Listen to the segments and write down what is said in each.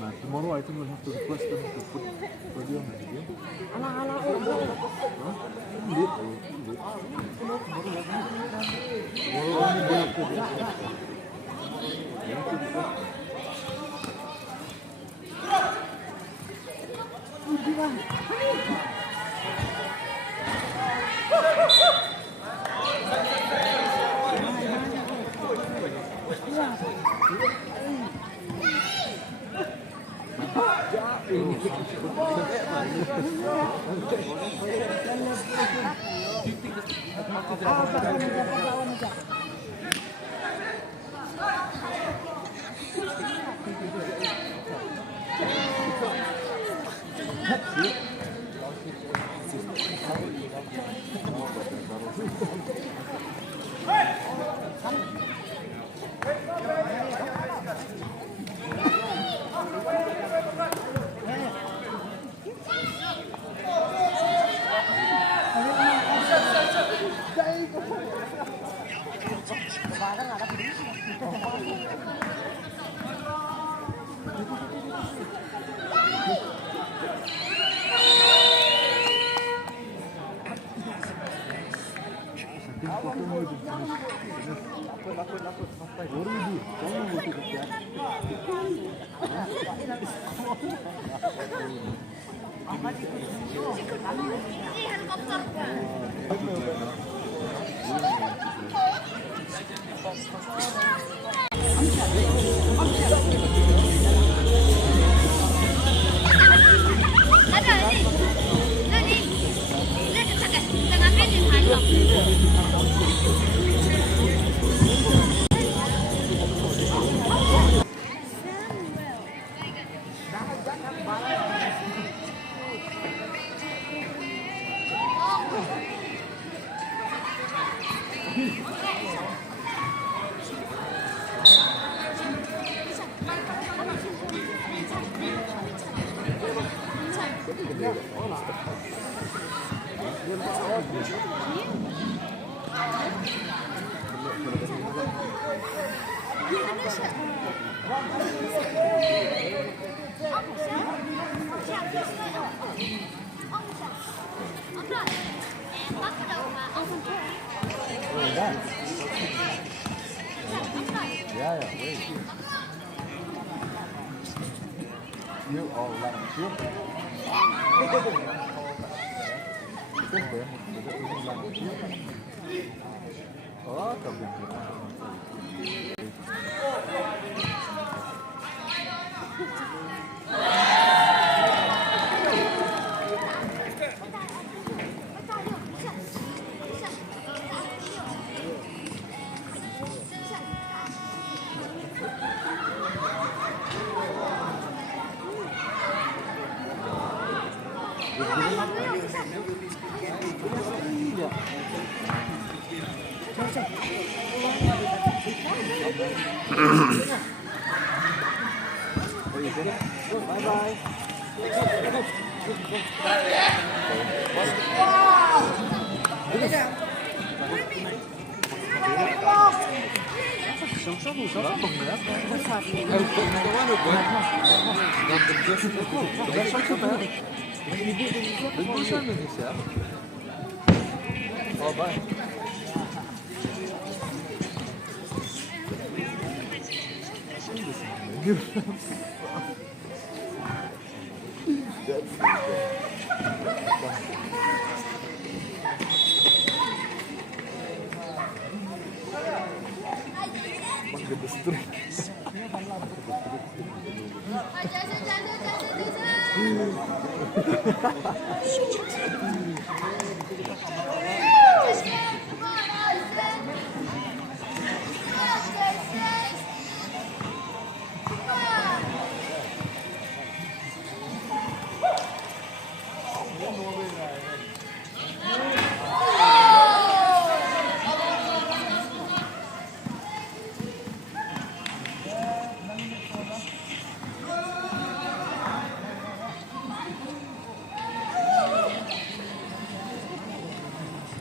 Man, tomorrow I think we'll have to request them to put podium again. Tomorrow only day after that. We have to request.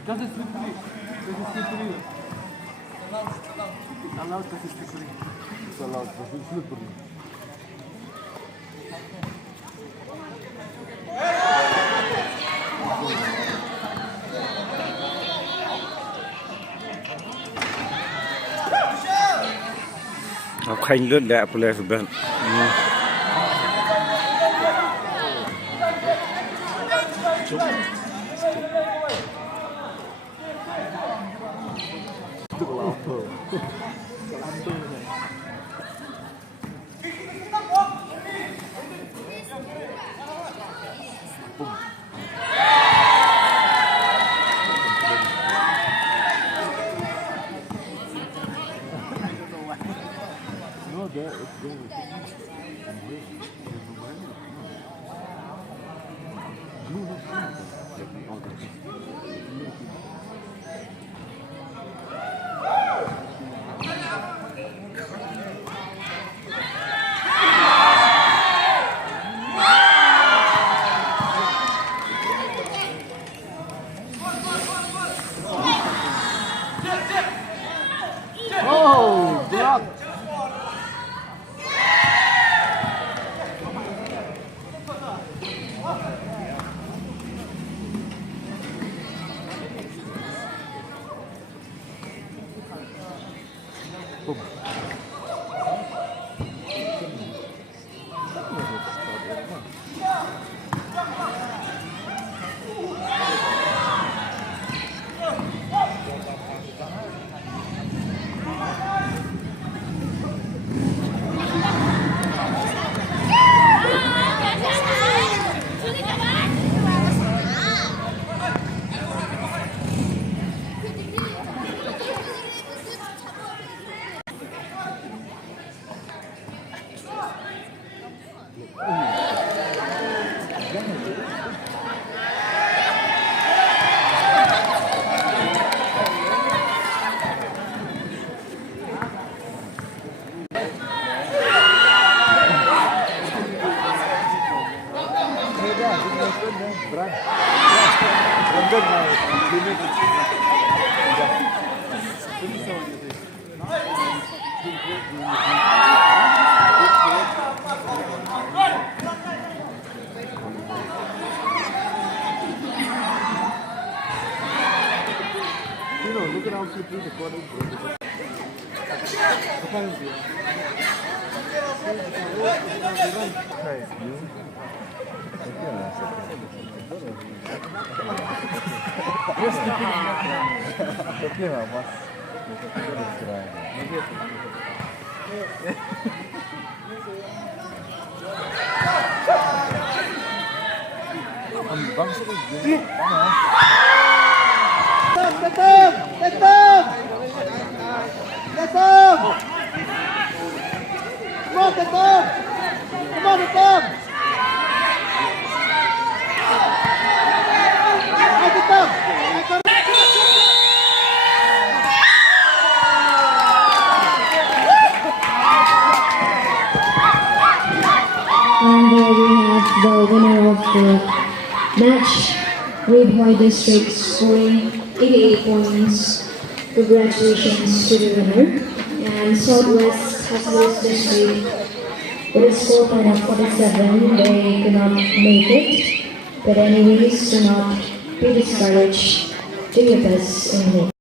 Kasih slippery. Kasih slippery. Allowed kasih slippery. It's allowed kasih slippery. Khanh lướt đẹp lên bên. No, there it's going. Oh, block! Look at how slippery the court is. And there we have the winner of the match, Wade District, scoring 88 points. Congratulations to the winner. And Southwest Catholic District, with a score point of 47, they could not make it. But anyways, do not be discouraged to give us a hit.